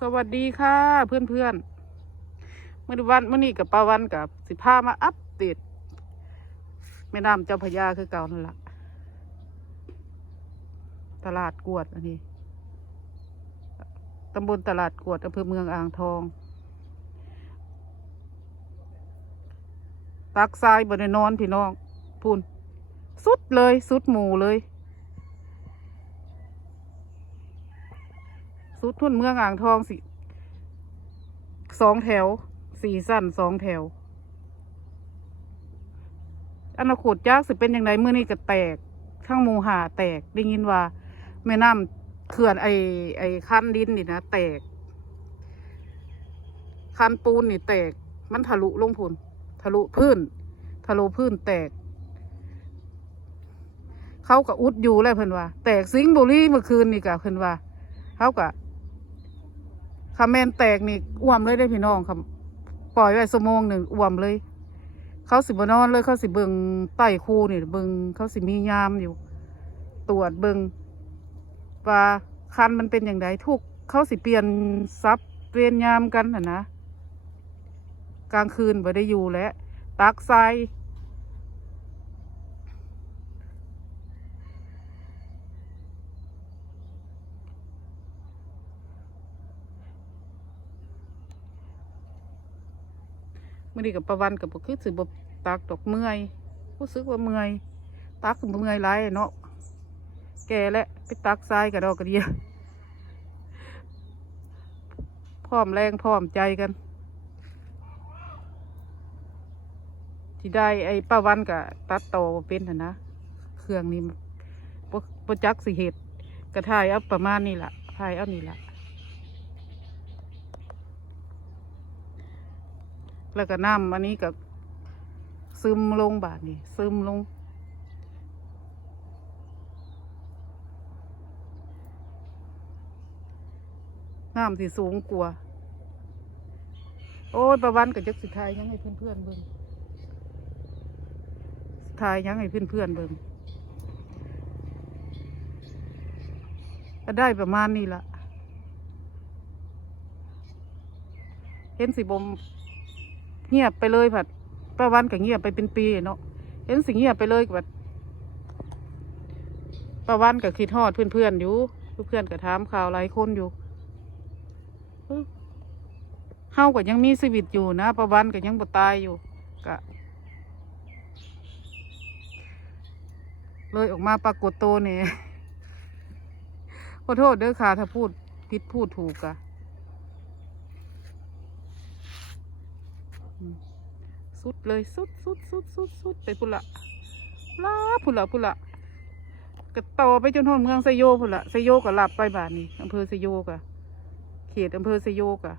สวัสดีค่ะเพื่อนเพื่อนๆเมื่อวันเมื่อนี้กับป้าวันกับสิพามาอัปเดตแม่น้ำเจ้าพระยาคือเก่านั่นแหละตลาดกวดอันนี้ตำบลตลาดกวดอำเภอเมืองอ่างทองตักทรายบนนอนพี่น้องพูนสุดเลย สุดหมู่เลย สุดทุ่นเมืองอ่างทองสิสองแถว สี่สั้นสองแถว อนาคตยากสิเป็นอย่างไรเมื่อนี้ก็แตก ทั้งมูหาแตกได้ยินว่า แม่น้ำเขื่อนไอไอคันดินนี่นะแตก คันปูนนี่แตก มันทะลุลงพุนทะลุพื้น ทะลุพื้นแตก เขาก็อุดอยู่แล้วเพิ่นว่า แตกสิงบุรีเมื่อคืนนี่กะเพิ่นว่าเขากะ คาแมนแตกนี่อ้วมเลยได้พี่น้องครับปล่อยไว้สมงหนึ่งอ้วมเลย เขาสิบนอนเลยเขาสิเบิงไต่คูนี่เบิงเขาสิมียามอยู่ ตรวจเบิงว่าคันมันเป็นอย่างไรทุกเขาสิเปลี่ยนซับเปลี่ยนยามกันนะนะกลางคืนบ่ได้อยู่แล้วตักทราย มื่อนี้กับประวันกับบ่คือสิบตักดอกเมื่อยรู้สึกว่าเมื่อยตักเมื่อยไรเนาะแก่แล้วไปตักทรายกับดอกกระเดียพร้อมแรงพร้อมใจกันที่ได้ไอ้ป้าวันกับตัดต่อเป็นหั่นะเครื่องนี้บ่บ่จักสิเหตุกระทายเอาประมาณนี้ล่ะทายเอานี่ล่ะ แล้วก็น้ำอันนี้ก็ซึมลงบาทนี่ซึมลง น้ำที่สูงกว่าโอ้ยประวันกับจักสิทายยังให้เพื่อนเบิ่งทายยังให้เพื่อนเบิ่งก็ได้ประมาณนี้ละเห็นสิบม เงียบไปเลยผัดป้าวันก็เงียบไปเป็นปีเนาะเห็นสิเงียบไปเลยกับป้าวันก็คิดฮอดเพื่อนๆอยู่เพื่อนๆก็ถามข่าวหลายคนอยู่เอ้อเฮาก็ยังมีชีวิตอยู่นะป้าวันก็ยังบ่ตายอยู่ก็เลยออกมาปรากฏตัวเนี่ยขอโทษเด้อค่ะถ้าพูดผิดพูดถูกอะ สุดเลยสุดสุดสุดสุดสุดไปพุ่นละลาพุ่นละพุ่นละก็ต่อไปจนถึงเมืองไซโยพุ่นละไซโยก็หลับไปบ้าทนี้อำเภอไซโยกะเขตอำเภอไซโยกะ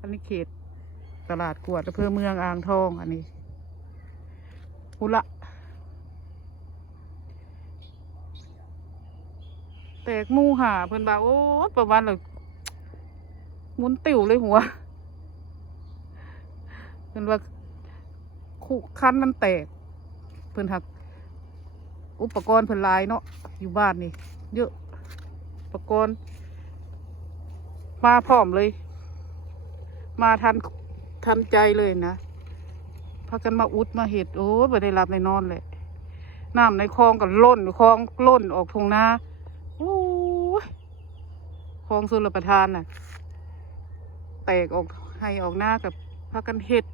อันนี้เขตตลาดกวดอำเภอเมืองอ่างทองอันนี้พุ่นละแตกมูหาเพิ่นบ่าโอ้ประมาณเลย หมุนติ่วเลยหัวเพิ่นว่าคู่คันมันแตก เพิ่นหัก อุปกรณ์เพิ่นลายเนาะอยู่บ้านนี่ เยอะ อุปกรณ์ มาพร้อมเลย มาทันทันใจเลยนะพากันมาอุดมาเห็ดโอ้ยไม่ได้รับในนอนเลยน้ำในคลองก็ล้นคลองล้นออกทงนาโอ้คลองสุรประทานน่ะ แตกออกให้ออกหน้ากับพากันเห็ด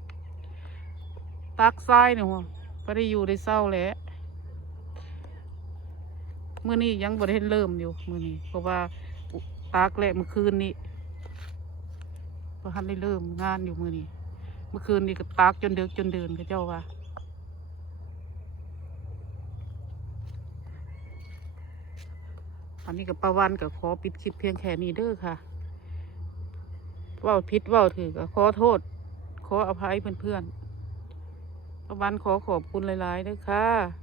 ตักทรายเนี่ยหัวไ่ได้อยู่ได้เศร้าแล้วมื่อนี้ยังบ่ได้เริ่มอยู่มื่อนี้เพราะว่าตักแหละเมื่อคืนนี้พอทันได้เริ่มงานอยู่มื่อนี้เมื่อคืนนี้ก็ตักจนเดึกจนเดินเขาเจ้าว่าอันนี้กับประวันกับขอปิดคลิปเพียงแค่นี้เด้อค่ะ ว่าพิษว่าถือก็ขอโทษ ขออภัยเพื่อนๆประวันขอขอบคุณหลายๆด้วยค่ะ